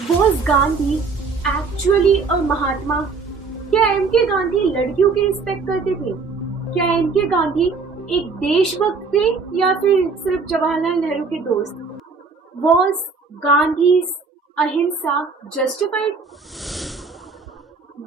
Was Gandhi actually a महात्मा? क्या M के गांधी लड़कियों की रिस्पेक्ट करते थे? क्या एम के गांधी एक देशभक्त थे या फिर सिर्फ जवाहरलाल नेहरू के दोस्त? Was Gandhi's अहिंसा justified?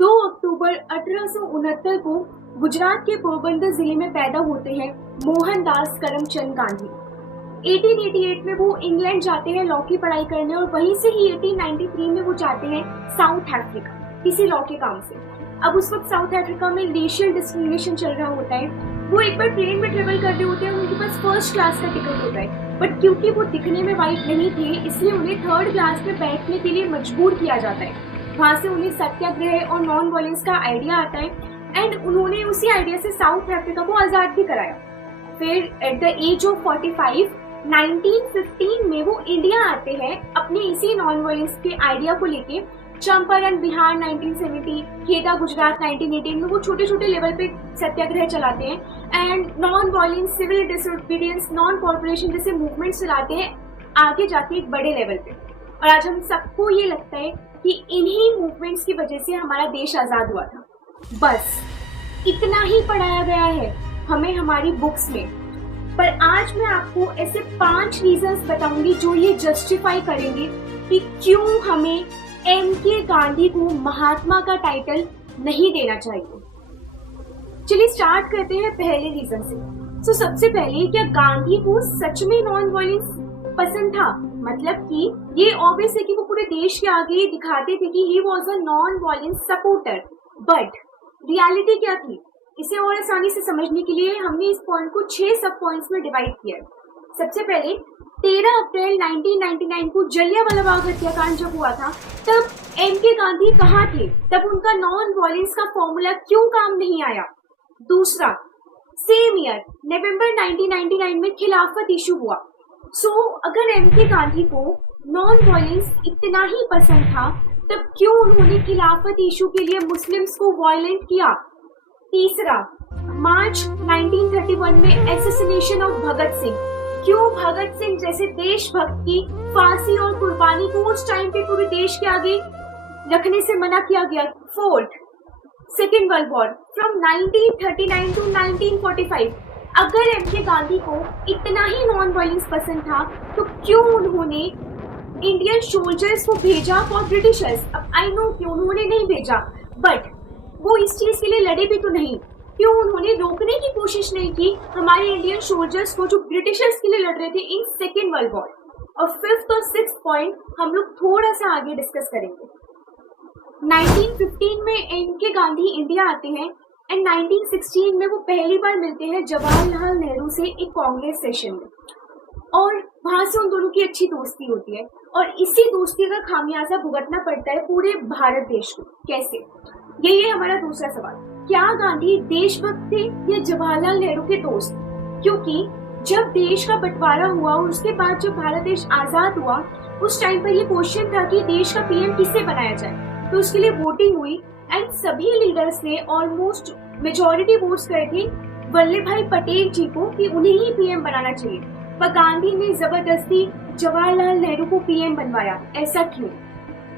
2 अक्टूबर 1869 को गुजरात के पोरबंदर जिले में पैदा होते हैं मोहनदास करमचंद गांधी। 1888 में वो इंग्लैंड जाते हैं लॉ की पढ़ाई करने और वहीं से ही 1893 में वो जाते हैं साउथ अफ्रीका किसी लॉ के काम से। अब उस वक्त साउथ अफ्रीका में रेशियल डिस्क्रिमिनेशन चल रहा होता है। वो एक बार ट्रेन में ट्रेवल कर रहे होते हैं, उनके पास फर्स्ट क्लास का टिकट होता है, बट क्योंकि वो दिखने में वाइट नहीं थे इसलिए उन्हें थर्ड क्लास में बैठने के लिए मजबूर किया जाता है। वहां से उन्हें सत्याग्रह और नॉन वायलेंस का आइडिया आता है एंड उन्होंने उसी आइडिया से साउथ अफ्रीका को आजाद भी कराया। फिर एट द एज ऑफ 45 1915 में वो इंडिया आते हैं अपने इसी नॉन वायलेंस के आइडिया को लेके। चंपारण बिहार 1970, खेड़ा गुजरात 1918 में वो छोटे छोटे लेवल पे सत्याग्रह चलाते हैं and non violence, civil disobedience, non corporation जैसे मूवमेंट चलाते हैं आगे जाके एक बड़े लेवल पे। और आज हम सबको ये लगता है कि इन्हीं मूवमेंट्स की वजह से हमारा देश आजाद हुआ था। बस इतना ही पढ़ाया गया है हमें हमारी बुक्स में, पर आज मैं आपको ऐसे 5 रीजंस बताऊंगी जो ये जस्टिफाई करेंगे कि क्यों हमें एम के गांधी को महात्मा का टाइटल नहीं देना चाहिए। चलिए स्टार्ट करते हैं पहले रीजन से। सबसे पहले, क्या गांधी को सच में नॉन वायलेंस पसंद था? मतलब कि ये ऑब्वियस है कि वो पूरे देश के आगे दिखाते थे कि he was a non violence supporter, but reality क्या थी? इसे और आसानी से समझने के लिए हमने इस पॉइंट को 6 सब पॉइंट्स में डिवाइड किया है। सबसे पहले 13 अप्रैल 1999 को जलियांवाला बाग हत्याकांड जब हुआ था तब एम के गांधी कहाँ थे? तब उनका नॉन वायलेंस का फॉर्मूला क्यों काम नहीं आया? दूसरा, सेम ईयर नवंबर 1999 में खिलाफत इशू हुआ। अगर एम के गांधी को नॉन वायलेंस इतना ही पसंद था तब क्यों उन्होंने खिलाफत इशू के लिए मुस्लिम्स को वायलेंट किया? तीसरा, मार्च 1931 में एसेसिनेशन ऑफ भगत सिंह, क्यों भगत सिंह जैसे देशभक्त की फांसी और कुर्बानी को उस टाइम पे पूरे देश के आगे रखने से मना किया गया? Fourth, second world war from 1939 to 1945, अगर एम के गांधी को इतना ही नॉन वायलेंस पसंद था तो क्यों उन्होंने इंडियन सोल्जर्स को भेजा फॉर ब्रिटिशर्स? अब आई नो कि उन्होंने नहीं भेजा, बट वो इस चीज के लिए लड़े भी तो नहीं। क्यों उन्होंने रोकने की कोशिश नहीं की हमारे इंडियन सोल्जर्स को जो ब्रिटिशर्स के लिए लड़ रहे थे इन सेकेंड वर्ल्ड वॉर? और 5th और 6th पॉइंट हम लोग थोड़ा सा आगे डिस्कस करेंगे। 1915 में एम के गांधी इंडिया आते हैं एंड 1916 में वो पहली बार मिलते हैं जवाहरलाल नेहरू से एक कांग्रेस सेशन में, और वहां से उन दोनों की अच्छी दोस्ती होती है और इसी दोस्ती का खामियाजा भुगतना पड़ता है पूरे भारत देश को। कैसे? यही है हमारा दूसरा सवाल। क्या गांधी देशभक्त थे या जवाहरलाल नेहरू के दोस्त? क्योंकि जब देश का बंटवारा हुआ और उसके बाद जब भारत देश आजाद हुआ उस टाइम पर ये क्वेश्चन था कि देश का पीएम किसे बनाया जाए, तो उसके लिए वोटिंग हुई एंड सभी लीडर्स ने ऑलमोस्ट मेजॉरिटी वोट्स करे थे वल्लभ भाई पटेल जी को कि उन्हें ही पीएम बनाना चाहिए, पर गांधी ने जबरदस्ती जवाहरलाल नेहरू को पीएम बनवाया। ऐसा क्यों?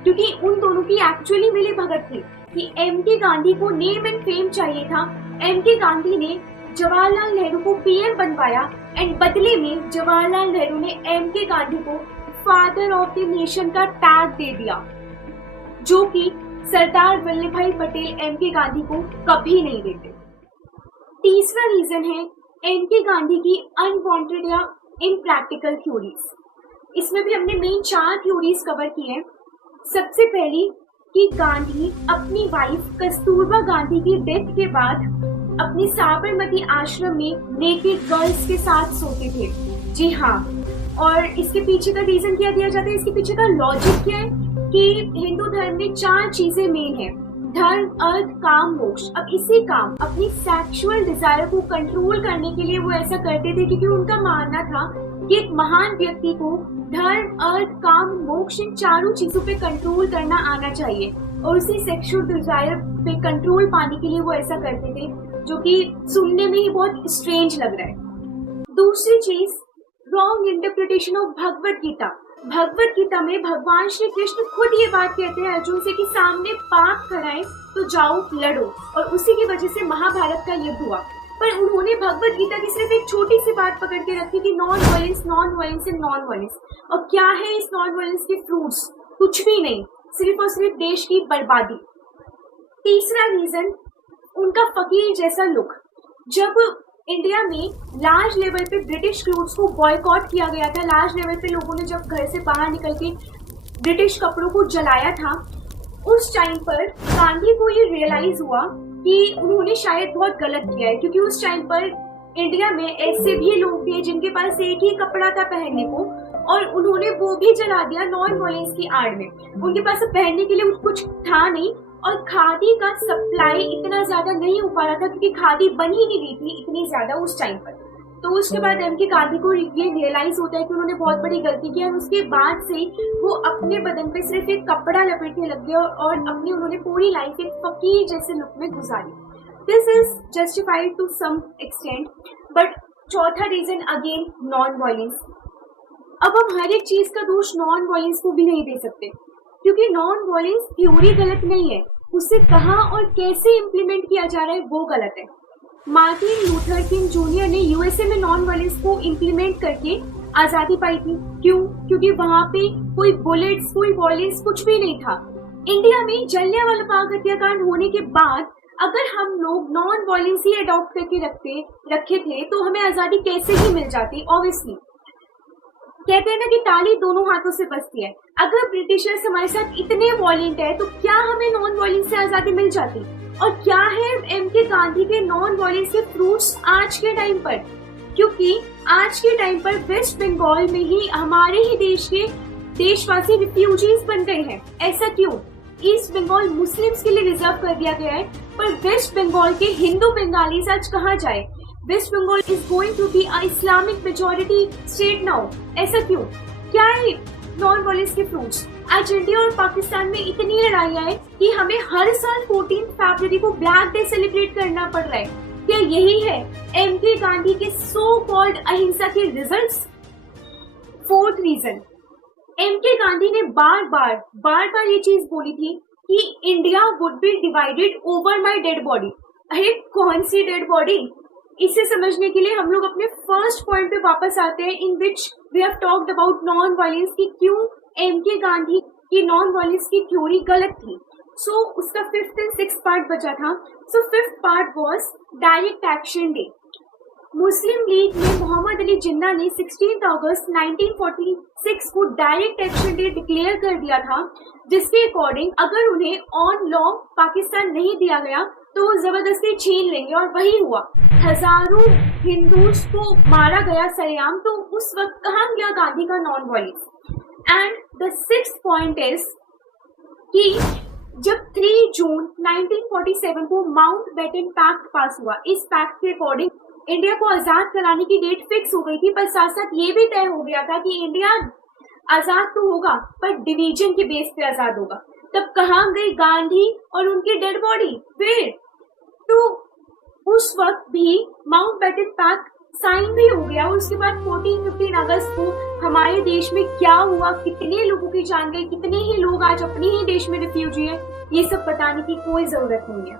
क्योंकि उन दोनों की एक्चुअली मिली भगत थी कि एम के गांधी को नेम एंड फेम चाहिए था। एम के गांधी ने जवाहरलाल नेहरू को पीएम बनवाया एंड बदले में जवाहरलाल नेहरू ने एम के गांधी को फादर ऑफ द नेशन का टैग दे दिया, जो कि सरदार वल्लभ भाई पटेल एम के गांधी को कभी नहीं देते। तीसरा रीजन है एम के गांधी की अनवांटेड या इनप्रैक्टिकल थ्योरीज। इसमें भी हमने मेन 4 थ्योरीज कवर की हैं। सबसे पहली कि गांधी अपनी वाइफ कस्तूरबा गांधी की डेथ के बाद अपने साबरमती आश्रम में नेकेड गर्ल्स के साथ सोते थे। जी हाँ, और इसके पीछे का रीजन क्या दिया जाता है? इसके पीछे का लॉजिक क्या है कि हिंदू धर्म में 4 चीजें मेन है: धर्म, अर्थ, काम, मोक्ष। अब इसी काम अपनी सेक्सुअल डिजायर को कंट्रोल करने के लिए वो ऐसा करते थे क्योंकि उनका मानना था कि एक महान व्यक्ति को धर्म, अर्थ, काम, मोक्ष इन 4 चीजों पे कंट्रोल करना आना चाहिए, और उसी सेक्सुअल डिजायर पे कंट्रोल पाने के लिए वो ऐसा करते थे, जो कि सुनने में ही बहुत स्ट्रेंज लग रहा है। दूसरी चीज, wrong interpretation of Bhagavad Gita. Bhagavad Gita में भगवान श्री कृष्ण खुद ये बात कहते हैं अर्जुन से कि सामने पाप खड़ा है तो जाओ लड़ो, और उसी की वजह से महाभारत का युद्ध हुआ। पर उन्होंने भगवत गीता की सिर्फ एक छोटी सी बात पकड़ के रखी कि non violence, non violence and non violence. और क्या है इस नॉन वायलेंस के फ्रूट्स? कुछ भी नहीं, सिर्फ और सिर्फ देश की बर्बादी। तीसरा रीजन, उनका फकीर जैसा लुक। जब इंडिया में लार्ज लेवल पे ब्रिटिश क्लोथ्स को बॉयकॉट किया गया था, लार्ज लेवल पे लोगों ने जब घर से बाहर निकल के ब्रिटिश कपड़ों को जलाया था, उस टाइम पर गांधी को ये रियलाइज हुआ कि उन्होंने शायद बहुत गलत किया है, क्योंकि उस टाइम पर इंडिया में ऐसे भी लोग थे जिनके पास एक ही कपड़ा था पहनने को, और उन्होंने वो भी जला दिया नॉन वायलेंस की आड़ में। उनके पास पहनने के लिए कुछ था नहीं, और खादी का सप्लाई इतना ज्यादा नहीं हो पा रहा था क्योंकि खादी बन ही नहीं रही थी इतनी ज्यादा उस टाइम पर। तो उसके बाद एम के गांधी को ये रियलाइज होता है कि उन्होंने बहुत बड़ी गलती की, और उसके बाद से वो अपने बदन पे सिर्फ एक कपड़ा लपेटने लग गए और अपनी उन्होंने पूरी लाइफ एक फकीर जैसे लुक में गुजारी। This is justified to some extent. But चौथा रीजन अगेन नॉन वायलेंस। अब हम हर एक चीज का दोष नॉन वायलेंस को भी नहीं दे सकते, क्योंकि नॉन वायलेंस थ्योरी गलत नहीं है, उसे कहाँ और कैसे इम्प्लीमेंट किया जा रहा है वो गलत है। मार्टिन लूथर किंग जूनियर ने यूएसए में नॉन वायलेंस को इम्प्लीमेंट करके आजादी पाई थी। क्यों? क्योंकि वहां पे कोई बुलेट्स, कोई वायलेंस कुछ भी नहीं था। इंडिया में जलियांवाला बाग हत्याकांड होने के बाद अगर हम लोग नॉन वायलेंस ही अडॉप्ट करके रखे थे तो हमें आजादी कैसे ही मिल जाती? ऑब्वियसली कहते हैं ना कि ताली दोनों हाथों से बजती है। अगर ब्रिटिशर्स हमारे साथ इतने वॉयलेंट है तो क्या हमें नॉन वॉयलेंस से आजादी मिल जाती? और क्या है एम के गांधी के नॉन वॉयलेंस के फ्रूट्स आज के टाइम पर? क्योंकि आज के टाइम पर वेस्ट बंगाल में ही हमारे ही देश के देशवासी रिफ्यूजीज बन गए हैं। ऐसा क्यों? ईस्ट बंगाल मुस्लिम्स के लिए रिजर्व कर दिया गया है, पर वेस्ट बंगाल के हिंदू बंगालीज आज कहाँ जाए? West Bengal is going to be a Islamic majority state now. ऐसा क्यों? क्या है नॉन वॉयलेंस के फ्रूट्स? आज इंडिया और पाकिस्तान में इतनी लड़ाइयां हैं कि हमें हर साल 14 फरवरी को ब्लैक डे सेलिब्रेट करना पड़ रहा है। क्या यही है एम के गांधी के सो कॉल्ड अहिंसा के रिजल्ट्स? फोर्थ रीजन, एम के गांधी ने बार बार ये चीज बोली थी कि India would be divided over my dead body. अरे कौन सी डेड बॉडी? इसे समझने के लिए हम लोग अपने फर्स्ट पॉइंट पे वापस आते हैं, in which we have talked about non violence की क्यों एम के गांधी की नॉन वायलेंस की थ्योरी गलत थी। सो उसका 5th एंड 6th पार्ट बचा था। सो 5th part was direct action day. Muslim league में मोहम्मद अली जिन्ना ने 16 अगस्त 1946 को डायरेक्ट एक्शन डे डिक्लेयर कर दिया था, जिसके अकॉर्डिंग अगर उन्हें ऑन लॉ पाकिस्तान नहीं दिया गया तो वो जबरदस्ती छीन लेंगे, और वही हुआ। हजारों हिंदूज को मारा गया सरेआम। तो उस वक्त कहाँ गया गांधी का non violence? And the 6th point is कि जब 3 जून 1947 को माउंट बेटन पैक्ट पास हुआ, इस पैक्ट के अकॉर्डिंग इंडिया को आजाद कराने की डेट फिक्स हो गई थी, पर साथ साथ ये भी तय हो गया था कि इंडिया आजाद तो होगा पर डिवीजन के बेस पे आजाद होगा। तब कहाँ गई गांधी और उनकी डेड बॉडी? फिर तो उस वक्त भी माउंट बेटन पैक्ट साइन भी हो गया। उसके बाद 14-15 अगस्त को हमारे देश में क्या हुआ, कितने लोगों की जान गई, कितने ही लोग आज अपने ही देश में रिफ्यूजी है, ये सब बताने की कोई जरूरत नहीं है।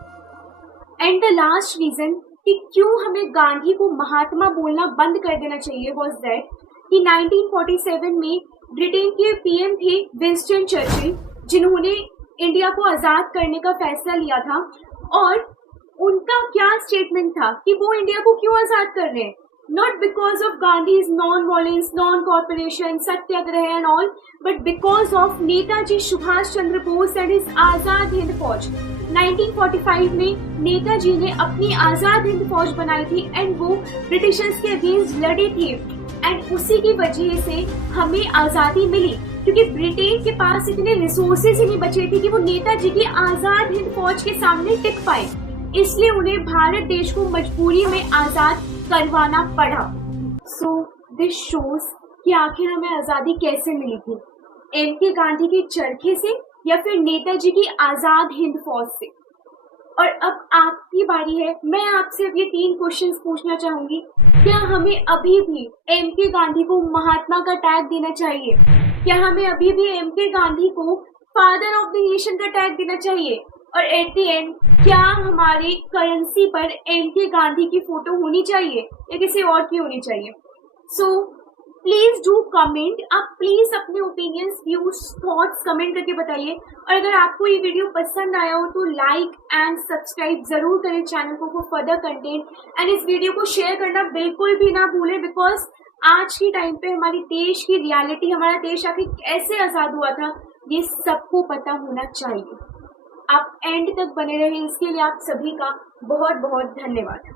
एंड द लास्ट रीजन कि क्यों हमें गांधी को महात्मा बोलना बंद कर देना चाहिए वाज दैट कि 1947 में ब्रिटेन के पीएम थे विंस्टन चर्चिल, जिन्होंने इंडिया को आजाद करने का फैसला लिया था। और उनका क्या स्टेटमेंट था कि वो इंडिया को क्यों आजाद कर रहे हैं? Not because of Gandhi's non violence, non corporation, satyagraha and all, but because of Netaji Subhash Chandra Bose and his Azad Hind Fauj. 1945 में नेताजी ने अपनी आजाद हिंद फौज बनाई थी एंड वो ब्रिटिशर्स के अगेंस्ट लड़ी थी, एंड उसी की वजह से हमें आजादी मिली, क्योंकि ब्रिटेन के पास इतने रिसोर्सेज ही नहीं बचे थे कि वो नेताजी की आजाद हिंद फौज के सामने टिक पाए। इसलिए उन्हें भारत देश को मजबूरी में आजाद करवाना पड़ा। सो दिस शोज कि आखिर हमें आजादी कैसे मिली थी, एम के गांधी के चरखे से या फिर नेताजी की आजाद हिंद फौज से। और अब आपकी बारी है, मैं आपसे अब ये 3 क्वेश्चंस पूछना चाहूंगी। क्या हमें अभी भी एम के गांधी को महात्मा का टैग देना चाहिए? क्या हमें अभी भी एम के गांधी को फादर ऑफ द नेशन का टैग देना चाहिए? और एट द एंड क्या हमारी करेंसी पर एम के गांधी की फोटो होनी चाहिए या किसी और की होनी चाहिए? So please do comment. आप प्लीज अपने ओपिनियंस, व्यूज, थॉट्स कमेंट करके बताइए। और अगर आपको ये वीडियो पसंद आया हो तो लाइक एंड सब्सक्राइब जरूर करें चैनल को फॉर फर्दर कंटेंट। एंड इस वीडियो को शेयर करना बिल्कुल भी ना भूलें, बिकॉज आज के टाइम पे हमारी देश की रियलिटी, हमारा देश आखिर कैसे आजाद हुआ था, ये सबको पता होना चाहिए। आप एंड तक बने रहे, इसके लिए आप सभी का बहुत बहुत धन्यवाद।